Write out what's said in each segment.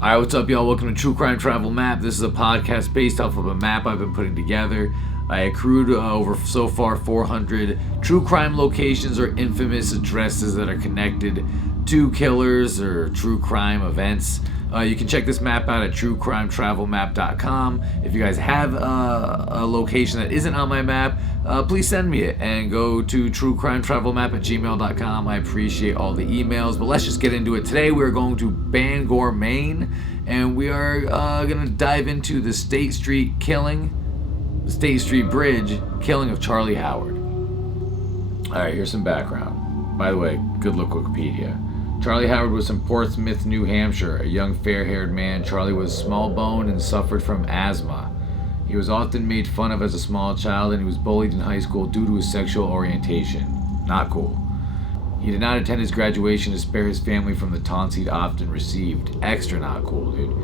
Alright, what's up, y'all? Welcome to True Crime Travel Map. This is a podcast based off of a map I've been putting together. I accrued over so far 400 true crime locations or infamous addresses that are connected to killers or true crime events. You can check this map out at truecrimetravelmap.com. If you guys have a location that isn't on my map, please send me it and go to truecrimetravelmap@gmail.com. I appreciate all the emails, but let's just get into it. Today we're going to Bangor, Maine, and we are going to dive into the State Street Bridge killing of Charlie Howard. Alright, here's some background. By the way, good look Wikipedia. Charlie Howard was from Portsmouth, New Hampshire, a young fair-haired man. Charlie was small-boned and suffered from asthma. He was often made fun of as a small child, and he was bullied in high school due to his sexual orientation. Not cool. He did not attend his graduation to spare his family from the taunts he'd often received. Extra not cool, dude.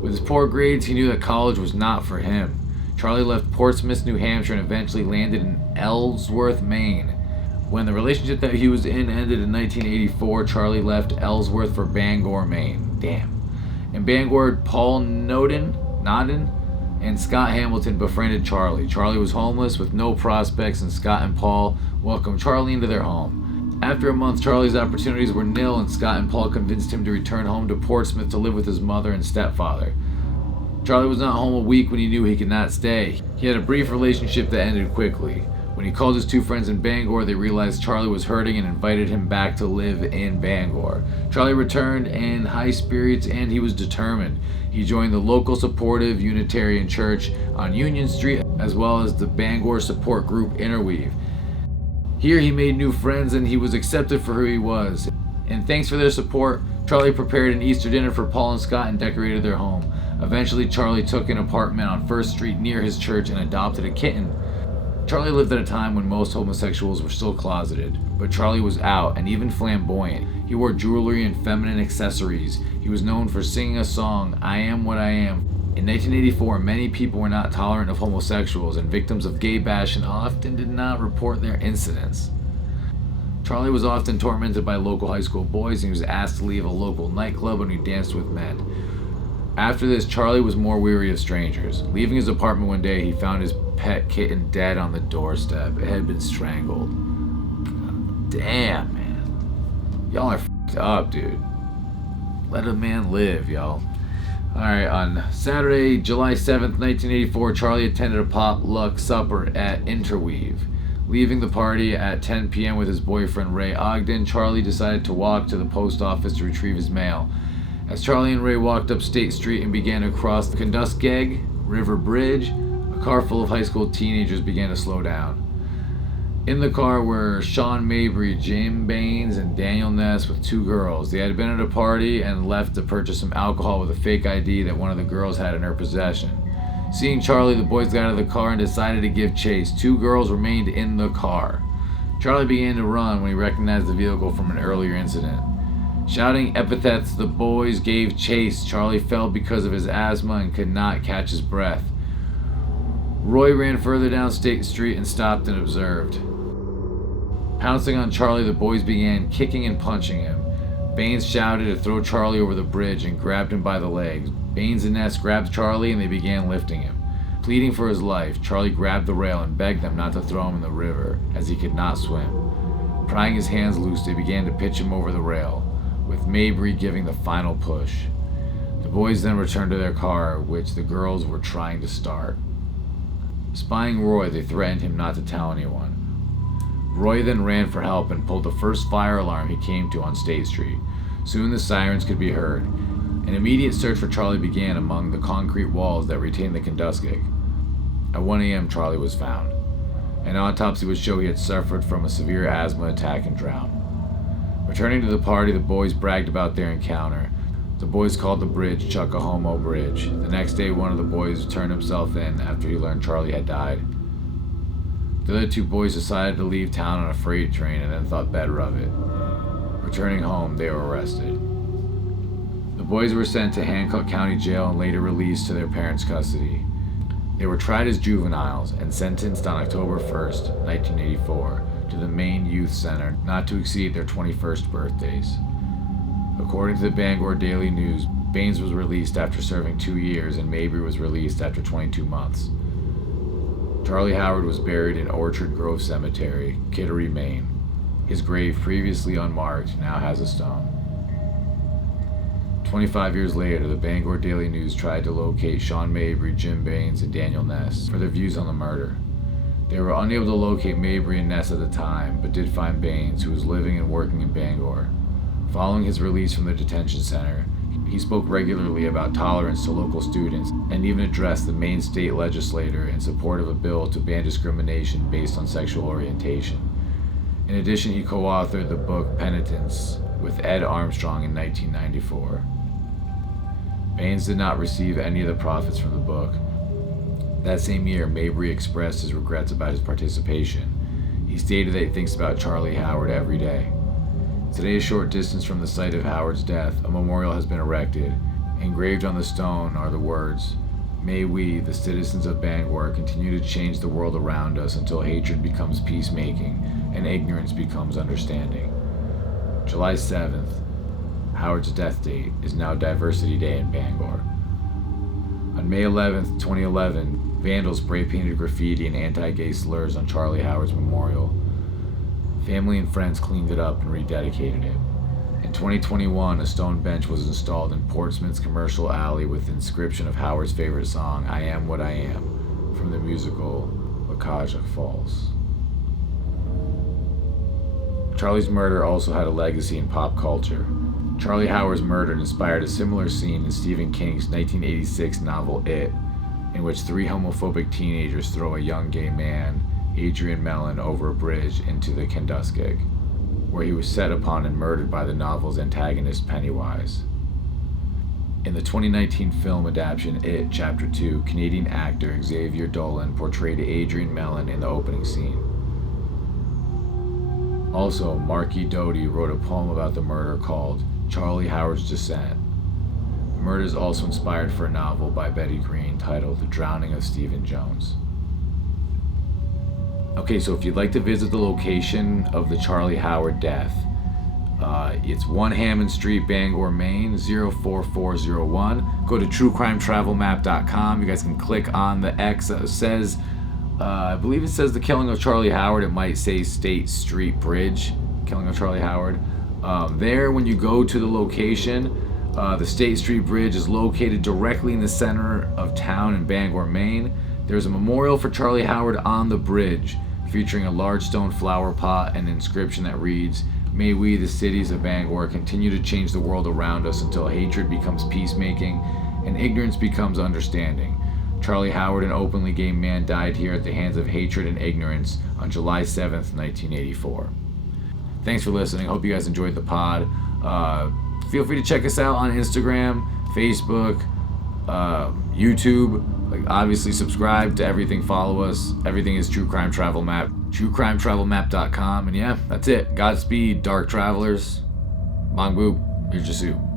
With his poor grades, he knew that college was not for him. Charlie left Portsmouth, New Hampshire, and eventually landed in Ellsworth, Maine. When the relationship that he was in ended in 1984, Charlie left Ellsworth for Bangor, Maine. Damn. In Bangor, Paul Nodin and Scott Hamilton befriended Charlie. Charlie was homeless with no prospects, and Scott and Paul welcomed Charlie into their home. After a month, Charlie's opportunities were nil, and Scott and Paul convinced him to return home to Portsmouth to live with his mother and stepfather. Charlie was not home a week when he knew he could not stay. He had a brief relationship that ended quickly. When he called his two friends in Bangor, they realized Charlie was hurting and invited him back to live in Bangor. Charlie returned in high spirits, and he was determined. He joined the local supportive Unitarian Church on Union Street, as well as the Bangor support group Interweave. Here he made new friends, and he was accepted for who he was. And thanks for their support, Charlie prepared an Easter dinner for Paul and Scott and decorated their home. Eventually, Charlie took an apartment on 1st Street near his church and adopted a kitten. Charlie lived at a time when most homosexuals were still closeted, but Charlie was out and even flamboyant. He wore jewelry and feminine accessories. He was known for singing a song, "I Am What I Am." In 1984, many people were not tolerant of homosexuals, and victims of gay bashing often did not report their incidents. Charlie was often tormented by local high school boys, and he was asked to leave a local nightclub when he danced with men. After this, Charlie was more weary of strangers. Leaving his apartment one day, he found his pet kitten dead on the doorstep. It had been strangled. Damn, man. Y'all are f***ed up, dude. Let a man live, y'all. Alright, on Saturday, July 7th, 1984, Charlie attended a potluck supper at Interweave. Leaving the party at 10 p.m. with his boyfriend Ray Ogden, Charlie decided to walk to the post office to retrieve his mail. As Charlie and Ray walked up State Street and began to cross the Godspeed River Bridge, a car full of high school teenagers began to slow down. In the car were Sean Mabry, Jim Baines, and Daniel Ness with two girls. They had been at a party and left to purchase some alcohol with a fake ID that one of the girls had in her possession. Seeing Charlie, the boys got out of the car and decided to give chase. Two girls remained in the car. Charlie began to run when he recognized the vehicle from an earlier incident. Shouting epithets, the boys gave chase. Charlie fell because of his asthma and could not catch his breath. Roy ran further down State Street and stopped and observed. Pouncing on Charlie, the boys began kicking and punching him. Baines shouted to throw Charlie over the bridge and grabbed him by the legs. Baines and Ness grabbed Charlie and they began lifting him. Pleading for his life, Charlie grabbed the rail and begged them not to throw him in the river, as he could not swim. Prying his hands loose, they began to pitch him over the rail, with Mabry giving the final push. The boys then returned to their car, which the girls were trying to start. Spying Roy, they threatened him not to tell anyone. Roy then ran for help and pulled the first fire alarm he came to on State Street. Soon the sirens could be heard. An immediate search for Charlie began among the concrete walls that retained the Godspeed. At 1 a.m., Charlie was found. An autopsy would show he had suffered from a severe asthma attack and drowned. Returning to the party, the boys bragged about their encounter. The boys called the bridge Chuckahomo Bridge. The next day, one of the boys turned himself in after he learned Charlie had died. The other two boys decided to leave town on a freight train and then thought better of it. Returning home, they were arrested. The boys were sent to Hancock County Jail and later released to their parents' custody. They were tried as juveniles and sentenced on October 1st, 1984, to the Maine Youth Center not to exceed their 21st birthdays. According to the Bangor Daily News, Baines was released after serving 2 years, and Mabry was released after 22 months. Charlie Howard was buried in Orchard Grove Cemetery, Kittery, Maine. His grave, previously unmarked, now has a stone. 25 years later, the Bangor Daily News tried to locate Sean Mabry, Jim Baines, and Daniel Ness for their views on the murder. They were unable to locate Mabry and Ness at the time, but did find Baines, who was living and working in Bangor. Following his release from the detention center, he spoke regularly about tolerance to local students and even addressed the Maine state legislature in support of a bill to ban discrimination based on sexual orientation. In addition, he co-authored the book Penitence with Ed Armstrong in 1994. Baines did not receive any of the profits from the book. That same year, Mabry expressed his regrets about his participation. He stated that he thinks about Charlie Howard every day. Today, a short distance from the site of Howard's death, a memorial has been erected. Engraved on the stone are the words, "May we, the citizens of Bangor, continue to change the world around us until hatred becomes peacemaking and ignorance becomes understanding." July 7th, Howard's death date, is now Diversity Day in Bangor. On May 11th, 2011, vandals spray-painted graffiti and anti-gay slurs on Charlie Howard's memorial. Family and friends cleaned it up and rededicated it. In 2021, a stone bench was installed in Portsmouth's Commercial Alley with the inscription of Howard's favorite song, "I Am What I Am," from the musical Lakaja Falls. Charlie's murder also had a legacy in pop culture. Charlie Howard's murder inspired a similar scene in Stephen King's 1986 novel It, in which 3 homophobic teenagers throw a young gay man, Adrian Mellon, over a bridge into the Kentuskeg, where he was set upon and murdered by the novel's antagonist Pennywise. In the 2019 film adaptation It, Chapter 2, Canadian actor Xavier Dolan portrayed Adrian Mellon in the opening scene. Also, Marky Doty wrote a poem about the murder called Charlie Howard's Descent. The murder is also inspired for a novel by Betty Green titled The Drowning of Stephen Jones. Okay, so if you'd like to visit the location of the Charlie Howard death, it's 1 Hammond Street, Bangor, Maine, 04401. Go to truecrimetravelmap.com. You guys can click on the X that says, I believe it says the killing of Charlie Howard. It might say State Street Bridge, killing of Charlie Howard. There, when you go to the location, the State Street Bridge is located directly in the center of town in Bangor, Maine. There's a memorial for Charlie Howard on the bridge, featuring a large stone flower pot and an inscription that reads, "May we, the cities of Bangor, continue to change the world around us until hatred becomes peacemaking and ignorance becomes understanding. Charlie Howard, an openly gay man, died here at the hands of hatred and ignorance on July 7th, 1984. Thanks for listening. Hope you guys enjoyed the pod. Feel free to check us out on Instagram, Facebook, YouTube. Obviously subscribe to everything, follow us. Everything is True Crime Travel Map, truecrimetravelmap.com. And yeah, that's it. Godspeed, Dark Travelers. Bong Boop, here's your soup.